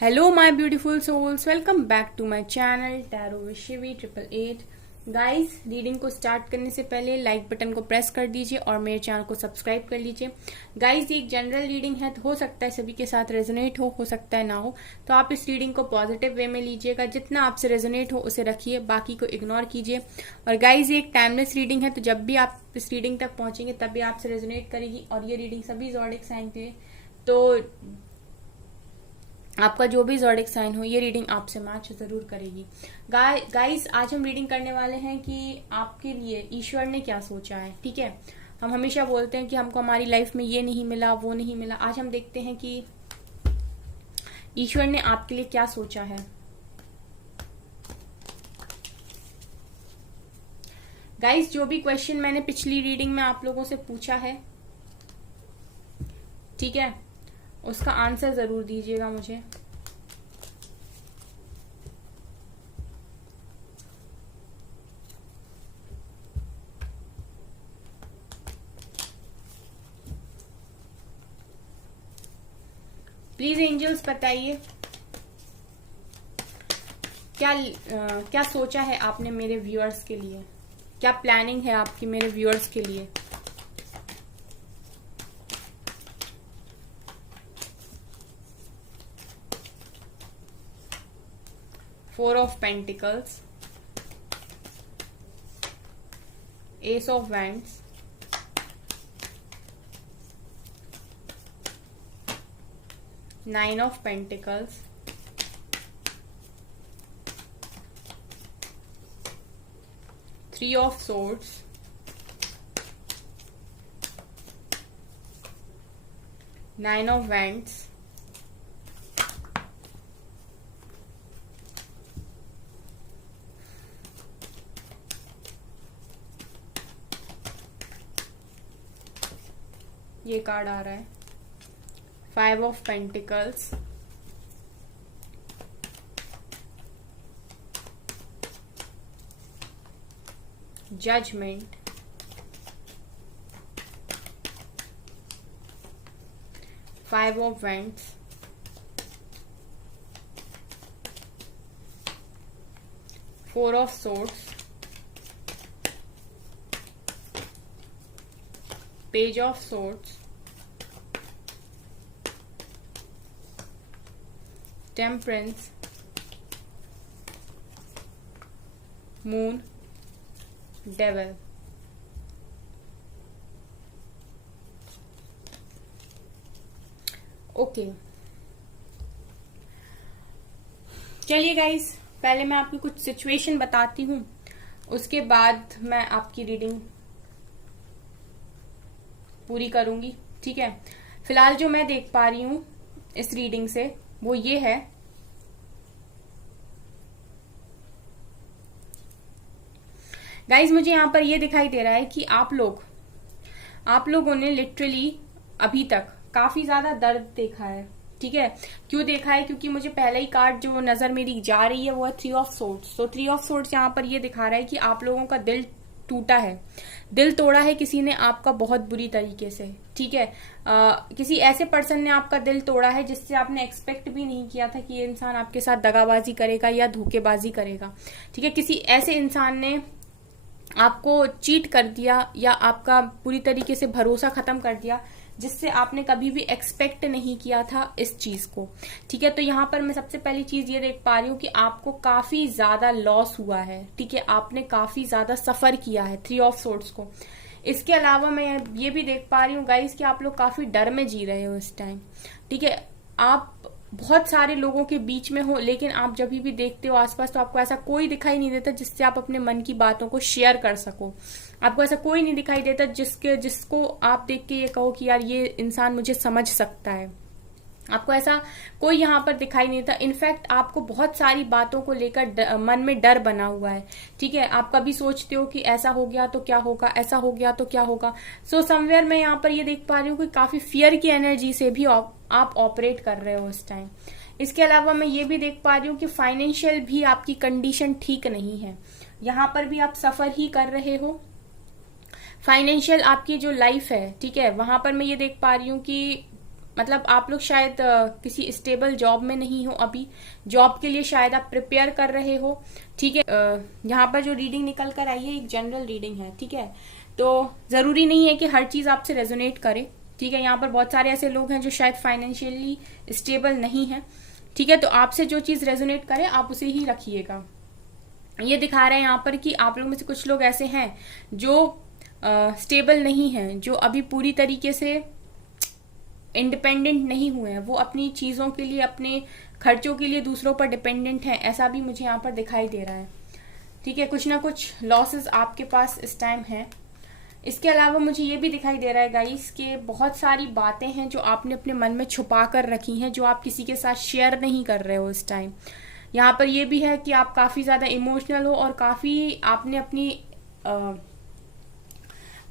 Hello, my beautiful souls. Welcome back to my channel Tarot with Shivi 888. Guys, reading को start करने से पहले like button को press कर दीजिए और मेरे चैनल को सब्सक्राइब कर लीजिए। गाइस, ये एक जनरल रीडिंग है, तो हो सकता है सभी के साथ रेजोनेट हो सकता है ना हो। तो आप इस रीडिंग को पॉजिटिव वे में लीजिएगा, जितना आपसे रेजोनेट हो उसे रखिए, बाकी को इग्नोर कीजिए। और गाइस, ये एक टाइमलेस रीडिंग है, तो जब भी आप इस रीडिंग तक पहुंचेंगे तभी आपसे रेजोनेट करेगी। और ये रीडिंग सभी ज़ोडिक साइन के लिए, तो आपका जो भी ज़ोडिक साइन हो ये रीडिंग आपसे मैच जरूर करेगी। गाइस, आज हम रीडिंग करने वाले हैं कि आपके लिए ईश्वर ने क्या सोचा है। ठीक है, हम हमेशा बोलते हैं कि हमको हमारी लाइफ में ये नहीं मिला, वो नहीं मिला। आज हम देखते हैं कि ईश्वर ने आपके लिए क्या सोचा है। गाइस, जो भी क्वेश्चन मैंने पिछली रीडिंग में आप लोगों से पूछा है, ठीक है, उसका आंसर जरूर दीजिएगा मुझे। प्लीज एंजल्स बताइए क्या सोचा है आपने मेरे व्यूअर्स के लिए, क्या प्लानिंग है आपकी मेरे व्यूअर्स के लिए। Four of Pentacles, Ace of Wands, Nine of Pentacles, Three of Swords, Nine of Wands, ये कार्ड आ रहा है five of pentacles, judgement, five of wands, four of swords, page of swords, temperance, moon, devil. Okay, चलिए guys, पहले मैं आपकी कुछ situation बताती हूँ, उसके बाद मैं आपकी रीडिंग पूरी करूंगी। ठीक है, फिलहाल जो मैं देख पा रही हूं इस रीडिंग से वो ये है, गाइज मुझे यहां पर ये दिखाई दे रहा है कि आप लोगों ने लिटरली अभी तक काफी ज्यादा दर्द देखा है। ठीक है, क्यों देखा है? क्योंकि मुझे पहला ही कार्ड जो नजर मेरी जा रही है वो है थ्री ऑफ सोर्ड्स। तो थ्री ऑफ सोर्ड्स यहाँ पर ये दिखा रहा है कि आप लोगों का दिल टूटा है, दिल तोड़ा है किसी ने आपका बहुत बुरी तरीके से। ठीक है, किसी ऐसे पर्सन ने आपका दिल तोड़ा है जिससे आपने एक्सपेक्ट भी नहीं किया था कि ये इंसान आपके साथ दगाबाजी करेगा या धोखेबाजी करेगा। ठीक है, किसी ऐसे इंसान ने आपको चीट कर दिया या आपका पूरी तरीके से भरोसा खत्म कर दिया जिससे आपने कभी भी एक्सपेक्ट नहीं किया था इस चीज को। ठीक है, तो यहाँ पर मैं सबसे पहली चीज ये देख पा रही हूँ कि आपको काफी ज्यादा लॉस हुआ है। ठीक है, आपने काफी ज्यादा सफर किया है थ्री ऑफ सोर्ड्स को। इसके अलावा मैं ये भी देख पा रही हूँ गाइस कि आप लोग काफी डर में जी रहे हो इस टाइम। ठीक है, आप बहुत सारे लोगों के बीच में हो, लेकिन आप जब भी देखते हो आसपास तो आपको ऐसा कोई दिखाई नहीं देता जिससे आप अपने मन की बातों को शेयर कर सको। आपको ऐसा कोई नहीं दिखाई देता जिसको आप देख के ये कहो कि यार ये इंसान मुझे समझ सकता है। आपको ऐसा कोई यहाँ पर दिखाई नहीं था। इनफैक्ट आपको बहुत सारी बातों को लेकर मन में डर बना हुआ है। ठीक है, आप कभी सोचते हो कि ऐसा हो गया तो क्या होगा, ऐसा हो गया तो क्या होगा। सो समवेयर मैं यहाँ पर ये देख पा रही हूँ कि काफी फियर की एनर्जी से भी आप ऑपरेट कर रहे हो इस टाइम। इसके अलावा मैं ये भी देख पा रही हूँ कि फाइनेंशियल भी आपकी कंडीशन ठीक नहीं है। यहाँ पर भी आप सफर ही कर रहे हो। फाइनेंशियल आपकी जो लाइफ है, ठीक है, वहां पर मैं ये देख पा रही हूँ कि मतलब आप लोग शायद किसी स्टेबल जॉब में नहीं हो अभी, जॉब के लिए शायद आप प्रिपेयर कर रहे हो, ठीक है। यहाँ पर जो रीडिंग निकल कर आई है एक जनरल रीडिंग है, ठीक है। तो जरूरी नहीं है कि हर चीज आपसे रेजोनेट करे, ठीक है। यहाँ पर बहुत सारे ऐसे लोग हैं जो शायद फाइनेंशियली स्टेबल नहीं है, ठीक है। तो आपसे जो चीज रेजोनेट करे आप उसे ही रखिएगा। ये दिखा रहा है यहाँ पर कि आप लोग में से कुछ लोग ऐसे हैं जो स्टेबल नहीं है, जो अभी पूरी तरीके से इंडिपेंडेंट नहीं हुए हैं, वो अपनी चीजों के लिए, अपने खर्चों के लिए दूसरों पर डिपेंडेंट हैं, ऐसा भी मुझे यहाँ पर दिखाई दे रहा है, ठीक है। कुछ ना कुछ लॉसेस आपके पास इस टाइम है। इसके अलावा मुझे ये भी दिखाई दे रहा है गाइस कि बहुत सारी बातें हैं जो आपने अपने मन में छुपा कर रखी हैं, जो आप किसी के साथ शेयर नहीं कर रहे हो इस टाइम। यहाँ पर ये भी है कि आप काफी ज्यादा इमोशनल हो और काफी आपने अपनी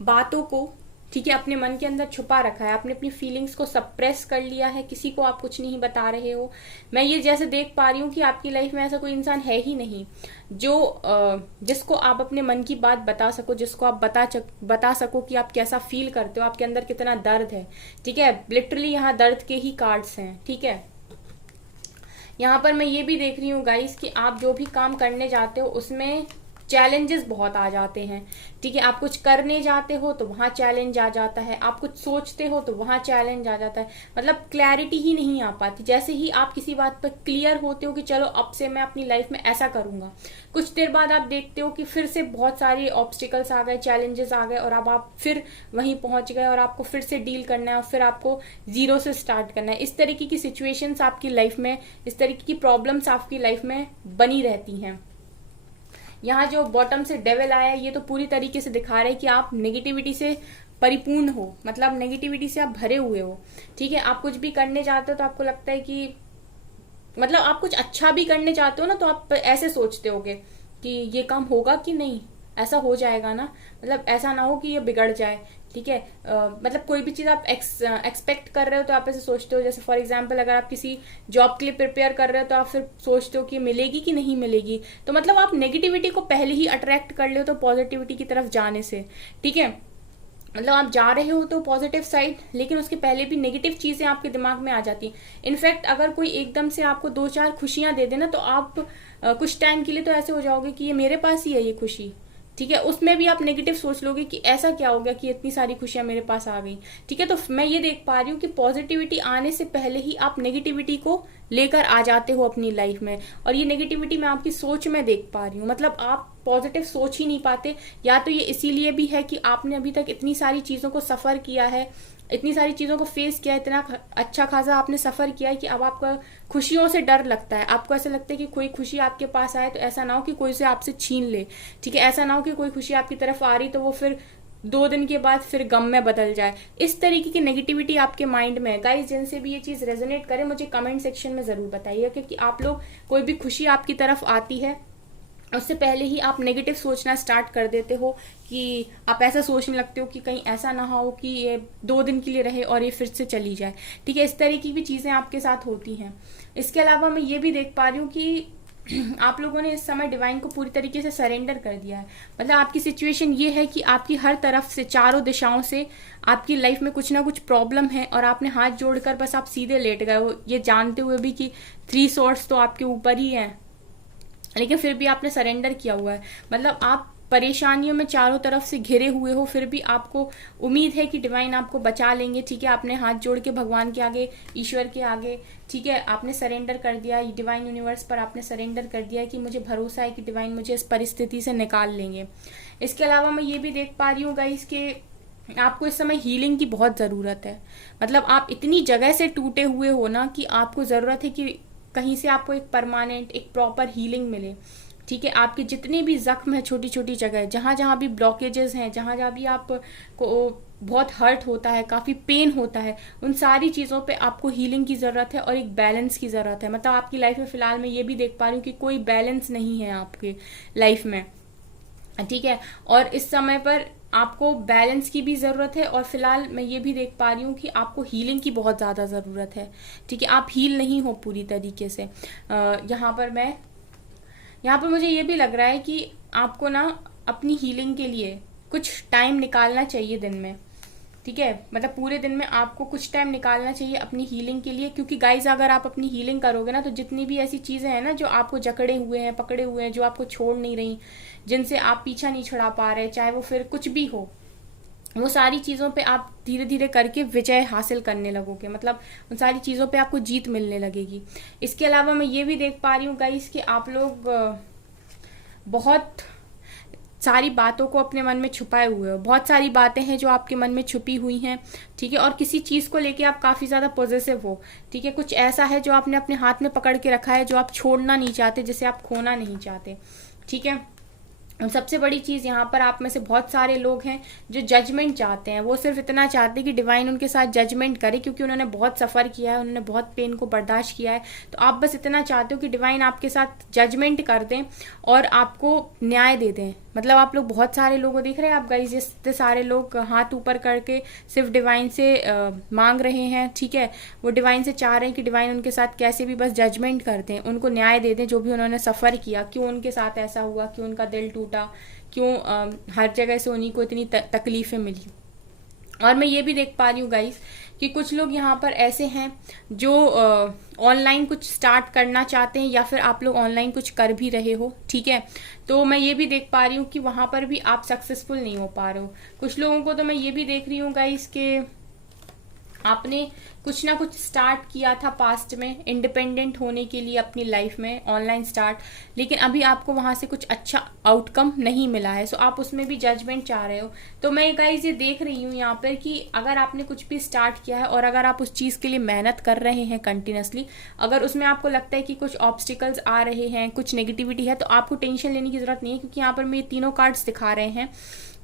बातों को, ठीक है, अपने मन के अंदर छुपा रखा है, आपने अपनी फीलिंग्स को सप्रेस कर लिया है, किसी को आप कुछ नहीं बता रहे हो। मैं ये जैसे देख पा रही हूँ कि आपकी लाइफ में ऐसा कोई इंसान है ही नहीं जो जिसको आप अपने मन की बात बता सको, जिसको आप बता सको कि आप कैसा फील करते हो, आपके अंदर कितना दर्द है, ठीक है। लिटरली यहाँ दर्द के ही कार्ड्स हैं, ठीक है। यहाँ पर मैं ये भी देख रही हूँ गाइस कि आप जो भी काम करने जाते हो उसमें चैलेंजेस बहुत आ जाते हैं, ठीक है। आप कुछ करने जाते हो तो वहां चैलेंज आ जाता है, आप कुछ सोचते हो तो वहां चैलेंज आ जाता है, मतलब क्लैरिटी ही नहीं आ पाती। जैसे ही आप किसी बात पर क्लियर होते हो कि चलो अब से मैं अपनी लाइफ में ऐसा करूंगा, कुछ देर बाद आप देखते हो कि फिर से बहुत सारे ऑब्स्टिकल्स आ गए, चैलेंजेस आ गए और अब आप फिर वहीं पहुंच गए और आपको फिर से डील करना है और फिर आपको जीरो से स्टार्ट करना है। इस तरीके की सिचुएशंस आपकी लाइफ में, इस तरीके की प्रॉब्लम्स आपकी लाइफ में बनी रहती हैं। यहाँ जो बॉटम से डेविल आया है ये तो पूरी तरीके से दिखा रहे हैं कि आप नेगेटिविटी से परिपूर्ण हो, मतलब नेगेटिविटी से आप भरे हुए हो, ठीक है। आप कुछ भी करने जाते हो तो आपको लगता है कि मतलब आप कुछ अच्छा भी करने चाहते हो ना, तो आप ऐसे सोचते होगे कि ये काम होगा कि नहीं, ऐसा हो जाएगा ना, मतलब ऐसा ना हो कि ये बिगड़ जाए, ठीक है। मतलब कोई भी चीज आप एक्सपेक्ट कर रहे हो तो आप ऐसे सोचते हो। जैसे फॉर एग्जांपल अगर आप किसी जॉब के लिए प्रिपेयर कर रहे हो तो आप फिर सोचते हो कि मिलेगी कि नहीं मिलेगी, तो मतलब आप नेगेटिविटी को पहले ही अट्रैक्ट कर ले हो तो पॉजिटिविटी की तरफ जाने से, ठीक है। मतलब आप जा रहे हो तो पॉजिटिव साइड, लेकिन उसके पहले भी नेगेटिव चीजें आपके दिमाग में आ जाती हैं। इनफैक्ट अगर कोई एकदम से आपको 2-4 खुशियां दे देना तो आप कुछ टाइम के लिए तो ऐसे हो जाओगे कि ये मेरे पास ही है ये खुशी, ठीक है। उसमें भी आप नेगेटिव सोच लोगे कि ऐसा क्या हो गया कि इतनी सारी खुशियां मेरे पास आ गई, ठीक है। तो मैं ये देख पा रही हूँ कि पॉजिटिविटी आने से पहले ही आप नेगेटिविटी को लेकर आ जाते हो अपनी लाइफ में, और ये नेगेटिविटी मैं आपकी सोच में देख पा रही हूँ। मतलब आप पॉजिटिव सोच ही नहीं पाते, या तो ये इसीलिए भी है कि आपने अभी तक इतनी सारी चीजों को सफर किया है, इतनी सारी चीजों को फेस किया है, इतना अच्छा खासा आपने सफर किया है कि अब आपका खुशियों से डर लगता है। आपको ऐसा लगता है कि कोई खुशी आपके पास आए तो ऐसा ना हो कि कोई उसे आपसे छीन ले, ठीक है। ऐसा ना हो कि कोई खुशी आपकी तरफ आ रही तो वो फिर 2 दिन के बाद फिर गम में बदल जाए। इस तरीके की नेगेटिविटी आपके माइंड में है। गाइस, जिनसे भी ये चीज रेजोनेट करे मुझे कमेंट सेक्शन में जरूर बताइए, क्योंकि आप लोग कोई भी खुशी आपकी तरफ आती है उससे पहले ही आप नेगेटिव सोचना स्टार्ट कर देते हो, कि आप ऐसा सोचने लगते हो कि कहीं ऐसा ना हो कि ये 2 दिन के लिए रहे और ये फिर से चली जाए, ठीक है। इस तरीके की भी चीजें आपके साथ होती हैं। इसके अलावा मैं ये भी देख पा रही हूँ कि आप लोगों ने इस समय डिवाइन को पूरी तरीके से सरेंडर कर दिया है। मतलब आपकी सिचुएशन ये है कि आपकी हर तरफ से, चारों दिशाओं से आपकी लाइफ में कुछ ना कुछ प्रॉब्लम है और आपने हाथ जोड़कर बस आप सीधे लेट गए हो, ये जानते हुए भी कि 3 सॉर्ड्स तो आपके ऊपर ही है, लेकिन फिर भी आपने सरेंडर किया हुआ है। मतलब आप परेशानियों में चारों तरफ से घिरे हुए हो, फिर भी आपको उम्मीद है कि डिवाइन आपको बचा लेंगे, ठीक है। आपने हाथ जोड़ के भगवान के आगे, ईश्वर के आगे, ठीक है, आपने सरेंडर कर दिया, डिवाइन यूनिवर्स पर आपने सरेंडर कर दिया कि मुझे भरोसा है कि डिवाइन मुझे इस परिस्थिति से निकाल लेंगे। इसके अलावा मैं ये भी देख पा रही हूँ गाइस कि आपको इस समय हीलिंग की बहुत जरूरत है। मतलब आप इतनी जगह से टूटे हुए हो ना कि आपको जरूरत है कि कहीं से आपको एक परमानेंट, एक प्रॉपर हीलिंग मिले, ठीक है। आपके जितने भी जख्म है, छोटी छोटी जगह, जहां जहां भी ब्लॉकेजेस हैं, जहां जहां भी आपको बहुत हर्ट होता है, काफी पेन होता है, उन सारी चीजों पे आपको हीलिंग की जरूरत है और एक बैलेंस की जरूरत है। मतलब आपकी लाइफ में फिलहाल मैं ये भी देख पा रही हूँ कि कोई बैलेंस नहीं है आपकी लाइफ में, ठीक है। और इस समय पर आपको बैलेंस की भी जरूरत है, और फिलहाल मैं ये भी देख पा रही हूँ कि आपको हीलिंग की बहुत ज्यादा जरूरत है, ठीक है। आप हील नहीं हो पूरी तरीके से। यहाँ पर मुझे ये भी लग रहा है कि आपको ना अपनी हीलिंग के लिए कुछ टाइम निकालना चाहिए दिन में, ठीक है, मतलब पूरे दिन में आपको कुछ टाइम निकालना चाहिए अपनी हीलिंग के लिए, क्योंकि गाइज अगर आप अपनी हीलिंग करोगे ना तो जितनी भी ऐसी चीजें हैं ना जो आपको जकड़े हुए हैं, पकड़े हुए हैं, जो आपको छोड़ नहीं रही, जिनसे आप पीछा नहीं छुड़ा पा रहे, चाहे वो फिर कुछ भी हो, वो सारी चीज़ों पे आप धीरे धीरे करके विजय हासिल करने लगोगे, मतलब उन सारी चीज़ों पे आपको जीत मिलने लगेगी। इसके अलावा मैं ये भी देख पा रही हूँ गाइस कि आप लोग बहुत सारी बातों को अपने मन में छुपाए हुए हो, बहुत सारी बातें हैं जो आपके मन में छुपी हुई हैं, ठीक है, और किसी चीज़ को लेके आप काफ़ी ज़्यादा पॉजिटिव हो, ठीक है, कुछ ऐसा है जो आपने अपने हाथ में पकड़ के रखा है, जो आप छोड़ना नहीं चाहते, जिसे आप खोना नहीं चाहते, ठीक है। और सबसे बड़ी चीज़ यहाँ पर आप में से बहुत सारे लोग हैं जो जजमेंट चाहते हैं, वो सिर्फ इतना चाहते हैं कि डिवाइन उनके साथ जजमेंट करे, क्योंकि उन्होंने बहुत सफ़र किया है, उन्होंने बहुत पेन को बर्दाश्त किया है। तो आप बस इतना चाहते हो कि डिवाइन आपके साथ जजमेंट कर दें और आपको न्याय दे दें। मतलब आप लोग बहुत सारे लोगों देख रहे हैं आप गाइस, जितने सारे लोग हाथ ऊपर करके सिर्फ डिवाइन से मांग रहे हैं, ठीक है, वो डिवाइन से चाह रहे हैं कि डिवाइन उनके साथ कैसे भी बस जजमेंट कर दें, उनको न्याय दे दें, जो भी उन्होंने सफ़र किया, क्यों उनके साथ ऐसा हुआ, क्यों उनका दिल टूटा, क्यों हर जगह से उन्हीं को इतनी तकलीफें मिली। और मैं ये भी देख पा रही हूँ गाइस कि कुछ लोग यहाँ पर ऐसे हैं जो ऑनलाइन कुछ स्टार्ट करना चाहते हैं, या फिर आप लोग ऑनलाइन कुछ कर भी रहे हो, ठीक है, तो मैं ये भी देख पा रही हूँ कि वहाँ पर भी आप सक्सेसफुल नहीं हो पा रहे हो। कुछ लोगों को तो मैं ये भी देख रही हूँ गाइस कि आपने कुछ ना कुछ स्टार्ट किया था पास्ट में इंडिपेंडेंट होने के लिए अपनी लाइफ में, ऑनलाइन स्टार्ट, लेकिन अभी आपको वहां से कुछ अच्छा आउटकम नहीं मिला है, सो आप उसमें भी जजमेंट चाह रहे हो। तो मैं गाइस ये देख रही हूँ यहाँ पर कि अगर आपने कुछ भी स्टार्ट किया है और अगर आप उस चीज़ के लिए मेहनत कर रहे हैं कंटिन्यूसली, अगर उसमें आपको लगता है कि कुछ ऑब्स्टिकल्स आ रहे हैं, कुछ नेगेटिविटी है, तो आपको टेंशन लेने की जरूरत नहीं है, क्योंकि यहाँ पर मेरे तीनों कार्ड्स दिखा रहे हैं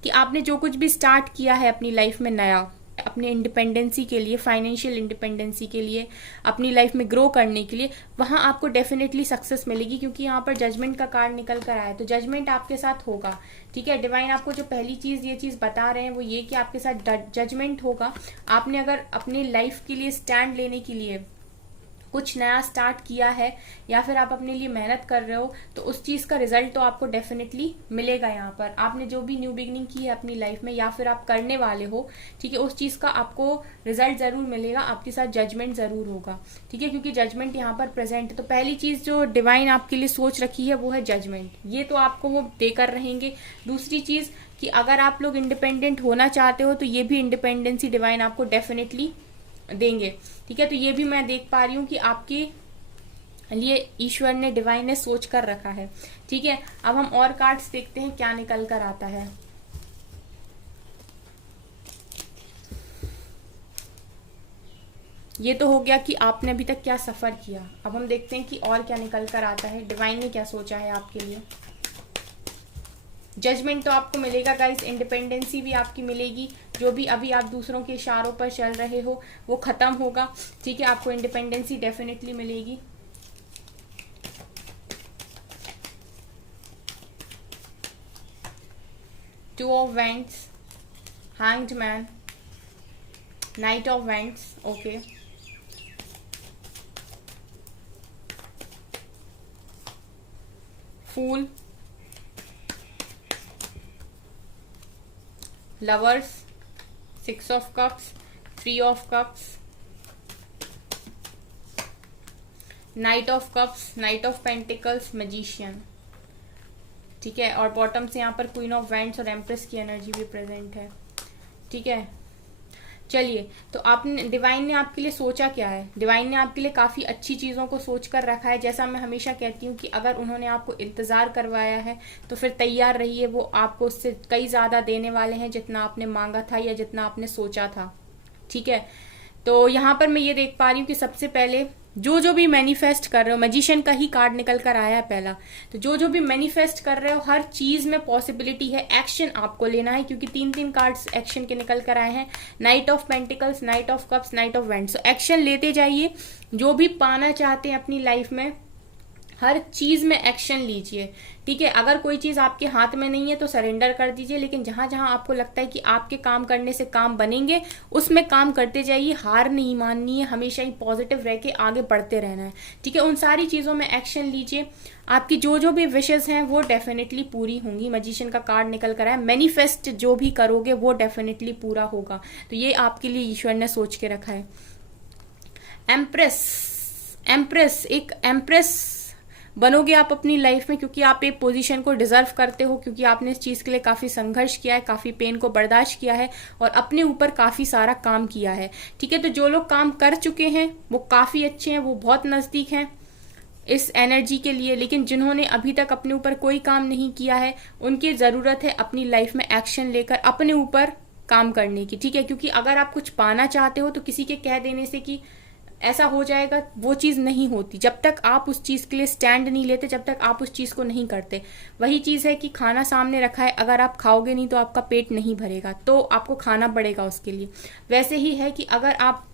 कि आपने जो कुछ भी स्टार्ट किया है अपनी लाइफ में नया, अपने इंडिपेंडेंसी के लिए, फाइनेंशियल इंडिपेंडेंसी के लिए, अपनी लाइफ में ग्रो करने के लिए, वहाँ आपको डेफिनेटली सक्सेस मिलेगी, क्योंकि यहाँ पर जजमेंट का कार्ड निकल कर आया है। तो जजमेंट आपके साथ होगा, ठीक है। डिवाइन आपको जो पहली चीज़ ये चीज़ बता रहे हैं वो ये कि आपके साथ जजमेंट होगा। आपने अगर अपनी लाइफ के लिए स्टैंड लेने के लिए कुछ नया स्टार्ट किया है या फिर आप अपने लिए मेहनत कर रहे हो, तो उस चीज़ का रिजल्ट तो आपको डेफिनेटली मिलेगा। यहाँ पर आपने जो भी न्यू बिगनिंग की है अपनी लाइफ में या फिर आप करने वाले हो, ठीक है, उस चीज़ का आपको रिजल्ट ज़रूर मिलेगा, आपके साथ जजमेंट ज़रूर होगा, ठीक है, क्योंकि जजमेंट यहाँ पर प्रेजेंट है। तो पहली चीज़ जो डिवाइन आपके लिए सोच रखी है वो है जजमेंट, ये तो आपको वो देकर रहेंगे। दूसरी चीज़ कि अगर आप लोग इंडिपेंडेंट होना चाहते हो तो ये भी इंडिपेंडेंसी डिवाइन आपको डेफिनेटली देंगे, ठीक है। तो ये भी मैं देख पा रही हूँ कि आपके लिए ईश्वर ने, डिवाइन ने सोच कर रखा है, ठीक है। अब हम और कार्ड्स देखते हैं क्या निकल कर आता है। ये तो हो गया कि आपने अभी तक क्या सफर किया। अब हम देखते हैं कि और क्या निकल कर आता है, डिवाइन ने क्या सोचा है आपके लिए। जजमेंट तो आपको मिलेगा गाइस, इंडिपेंडेंसी भी आपकी मिलेगी, जो भी अभी आप दूसरों के इशारों पर चल रहे हो वो खत्म होगा, ठीक है, आपको इंडिपेंडेंसी डेफिनेटली मिलेगी। Two of wands, hanged man, knight of wands, okay, fool, lovers, six of cups, three of cups, knight of cups, knight of pentacles, magician, ठीक है, और बॉटम से यहाँ पर क्वीन ऑफ वैंड्स और एम्प्रेस की energy भी प्रेजेंट है, ठीक है। चलिए, तो आपने, डिवाइन ने आपके लिए सोचा क्या है। डिवाइन ने आपके लिए काफ़ी अच्छी चीज़ों को सोच कर रखा है। जैसा मैं हमेशा कहती हूँ कि अगर उन्होंने आपको इंतज़ार करवाया है तो फिर तैयार रहिए, वो आपको उससे कई ज़्यादा देने वाले हैं जितना आपने मांगा था या जितना आपने सोचा था, ठीक है। तो यहाँ पर मैं ये देख पा रही हूँ कि सबसे पहले जो भी मैनिफेस्ट कर रहे हो, मैजिशियन का ही कार्ड निकल कर आया है पहला, तो जो भी मैनिफेस्ट कर रहे हो हर चीज में पॉसिबिलिटी है, एक्शन आपको लेना है, क्योंकि तीन कार्ड्स एक्शन के निकल कर आए हैं, night of pentacles, night of cups, knight of wands. So action लेते जाइए, जो भी पाना चाहते हैं अपनी लाइफ में हर चीज में एक्शन लीजिए, ठीक है। अगर कोई चीज आपके हाथ में नहीं है तो सरेंडर कर दीजिए, लेकिन जहां जहां आपको लगता है कि आपके काम करने से काम बनेंगे उसमें काम करते जाइए। हार नहीं माननी है, हमेशा ही पॉजिटिव रह के आगे बढ़ते रहना है, ठीक है। उन सारी चीजों में एक्शन लीजिए, आपकी जो जो भी विशेष हैं वो डेफिनेटली पूरी होंगी। मैजिशियन का कार्ड निकल कर आया, मैनिफेस्ट जो भी करोगे वो डेफिनेटली पूरा होगा। तो ये आपके लिए ईश्वर ने सोच के रखा है। एम्प्रेस एक एम्प्रेस बनोगे आप अपनी लाइफ में, क्योंकि आप एक पोजीशन को डिजर्व करते हो, क्योंकि आपने इस चीज के लिए काफी संघर्ष किया है, काफी पेन को बर्दाश्त किया है और अपने ऊपर काफी सारा काम किया है, ठीक है। तो जो लोग काम कर चुके हैं वो काफी अच्छे हैं, वो बहुत नजदीक हैं इस एनर्जी के लिए, लेकिन जिन्होंने अभी तक अपने ऊपर कोई काम नहीं किया है उनकी जरूरत है अपनी लाइफ में एक्शन लेकर अपने ऊपर काम करने की, ठीक है। क्योंकि अगर आप कुछ पाना चाहते हो तो किसी के कह देने से कि ऐसा हो जाएगा, वो चीज नहीं होती। जब तक आप उस चीज के लिए स्टैंड नहीं लेते, जब तक आप उस चीज को नहीं करते। वही चीज है कि खाना सामने रखा है, अगर आप खाओगे नहीं तो आपका पेट नहीं भरेगा, तो आपको खाना पड़ेगा उसके लिए। वैसे ही है कि अगर आप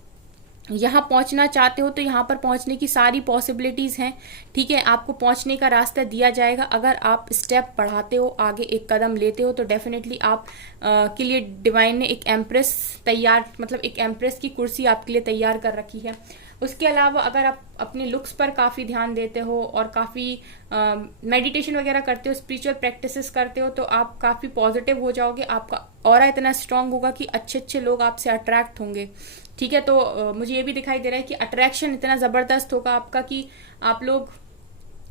यहाँ पहुंचना चाहते हो तो यहाँ पर पहुंचने की सारी पॉसिबिलिटीज हैं, ठीक है। आपको पहुंचने का रास्ता दिया जाएगा, अगर आप स्टेप बढ़ाते हो, आगे एक कदम लेते हो, तो डेफिनेटली आप के लिए डिवाइन ने एक एम्प्रेस तैयार, मतलब एक एम्प्रेस की कुर्सी आपके लिए तैयार कर रखी है। उसके अलावा अगर आप अपने लुक्स पर काफ़ी ध्यान देते हो और काफ़ी मेडिटेशन वगैरह करते हो, स्पिरिचुअल प्रैक्टिसेस करते हो, तो आप काफ़ी पॉजिटिव हो जाओगे। आपका ऑरा इतना स्ट्रांग होगा कि अच्छे अच्छे लोग आपसे अट्रैक्ट होंगे, ठीक है। तो मुझे ये भी दिखाई दे रहा है कि अट्रैक्शन इतना ज़बरदस्त होगा आपका कि आप लोग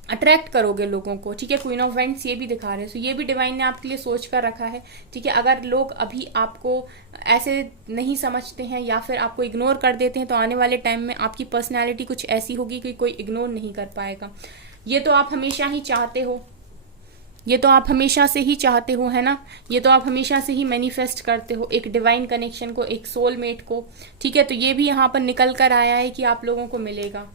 अट्रैक्ट करोगे लोगों को, ठीक है। क्वीन ऑफ वेंट्स ये भी दिखा रहे हैं, सो ये भी डिवाइन ने आपके लिए सोच कर रखा है, ठीक है। अगर लोग अभी आपको ऐसे नहीं समझते हैं या फिर आपको इग्नोर कर देते हैं, तो आने वाले टाइम में आपकी पर्सनैलिटी कुछ ऐसी होगी कि कोई इग्नोर नहीं कर पाएगा। ये तो आप हमेशा ही चाहते हो, ये तो आप हमेशा से ही चाहते हो, है ना। ये तो आप हमेशा से ही मैनिफेस्ट करते हो एक डिवाइन कनेक्शन को, एक सोलमेट को, ठीक है। तो ये भी यहाँ पर निकल कर आया है कि आप लोगों को मिलेगा,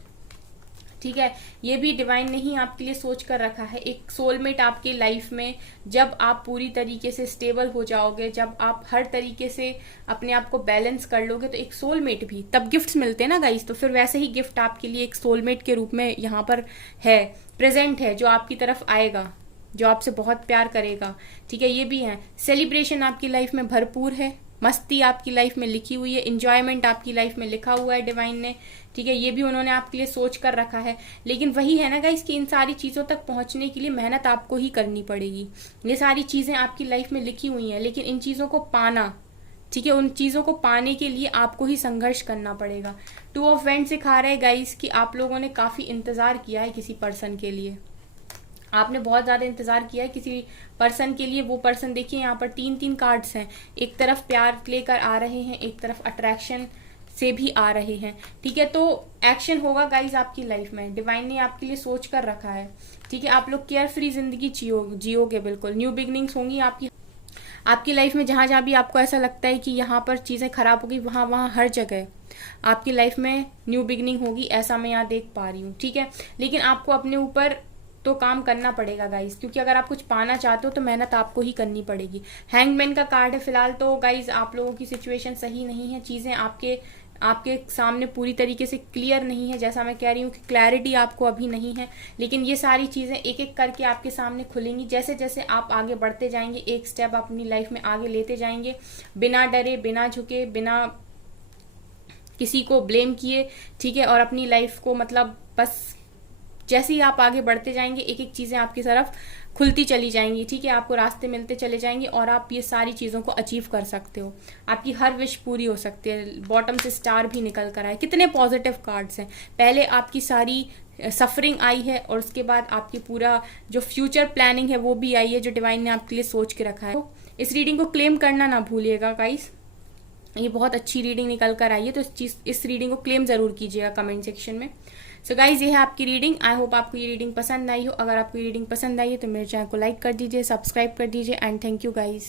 ठीक है। ये भी डिवाइन ने ही आपके लिए सोच कर रखा है, एक सोलमेट आपकी लाइफ में। जब आप पूरी तरीके से स्टेबल हो जाओगे, जब आप हर तरीके से अपने आप को बैलेंस कर लोगे, तो एक सोलमेट भी तब गिफ्ट्स मिलते हैं ना गाइस। तो फिर वैसे ही गिफ्ट आपके लिए एक सोलमेट के रूप में यहाँ पर है, प्रेजेंट है, जो आपकी तरफ आएगा, जो आपसे बहुत प्यार करेगा, ठीक है। ये भी है। सेलिब्रेशन आपकी लाइफ में भरपूर है, मस्ती आपकी लाइफ में लिखी हुई है, इंजॉयमेंट आपकी लाइफ में लिखा हुआ है डिवाइन ने, ठीक है। ये भी उन्होंने आपके लिए सोच कर रखा है। लेकिन वही है ना गाइस कि इन सारी चीज़ों तक पहुंचने के लिए मेहनत आपको ही करनी पड़ेगी। ये सारी चीज़ें आपकी लाइफ में लिखी हुई हैं, लेकिन इन चीज़ों को पाना, ठीक है, उन चीज़ों को पाने के लिए आपको ही संघर्ष करना पड़ेगा। 2 ऑफ वेंट्स सिखा रहे हैं गाइस कि आप लोगों ने काफ़ी इंतज़ार किया है किसी पर्सन के लिए, आपने बहुत ज़्यादा इंतज़ार किया है किसी पर्सन के लिए। वो पर्सन देखिए यहाँ पर 3-3 कार्ड्स हैं, एक तरफ प्यार लेकर आ रहे हैं, एक तरफ अट्रैक्शन से भी आ रहे हैं, ठीक है। तो एक्शन होगा गाइज आपकी लाइफ में, डिवाइन ने आपके लिए सोच कर रखा है, ठीक है। आप लोग केयर फ्री जिंदगी जियोगे, बिल्कुल न्यू बिगनिंग्स होंगी आपकी लाइफ में। जहाँ जहाँ भी आपको ऐसा लगता है कि यहाँ पर चीज़ें खराब होगी, वहाँ हर जगह आपकी लाइफ में न्यू बिगनिंग होगी, ऐसा मैं यहाँ देख पा रही हूँ, ठीक है। लेकिन आपको अपने ऊपर तो काम करना पड़ेगा गाइज, क्योंकि अगर आप कुछ पाना चाहते हो तो मेहनत आपको ही करनी पड़ेगी। हैंगमैन का कार्ड है फिलहाल, तो गाइज आप लोगों की सिचुएशन सही नहीं है, चीज़ें आपके सामने पूरी तरीके से क्लियर नहीं है। जैसा मैं कह रही हूँ कि क्लैरिटी आपको अभी नहीं है, लेकिन ये सारी चीज़ें एक एक करके आपके सामने खुलेंगी। जैसे जैसे आप आगे बढ़ते जाएंगे, एक स्टेप अपनी लाइफ में आगे लेते जाएंगे, बिना डरे, बिना झुके, बिना किसी को ब्लेम किए, ठीक है। और अपनी लाइफ को मतलब बस जैसे ही आप आगे बढ़ते जाएंगे, एक एक चीज़ें आपकी तरफ खुलती चली जाएंगी, ठीक है। आपको रास्ते मिलते चले जाएंगे और आप ये सारी चीज़ों को अचीव कर सकते हो। आपकी हर विश पूरी हो सकती है। बॉटम से स्टार भी निकल कर आए, कितने पॉजिटिव कार्ड्स हैं। पहले आपकी सारी सफरिंग आई है और उसके बाद आपकी पूरा जो फ्यूचर प्लानिंग है वो भी आई है, जो डिवाइन ने आपके लिए सोच के रखा है। तो इस रीडिंग को क्लेम करना ना भूलिएगा गाइस, ये बहुत अच्छी रीडिंग निकल कर आई है, तो इस रीडिंग को क्लेम जरूर कीजिएगा कमेंट सेक्शन में। सो गाइज ये है आपकी रीडिंग। आई होप आपको ये रीडिंग पसंद आई हो। अगर आपको ये रीडिंग पसंद आई है तो मेरे चैनल को लाइक कर दीजिए, सब्सक्राइब कर दीजिए एंड थैंक यू गाइज।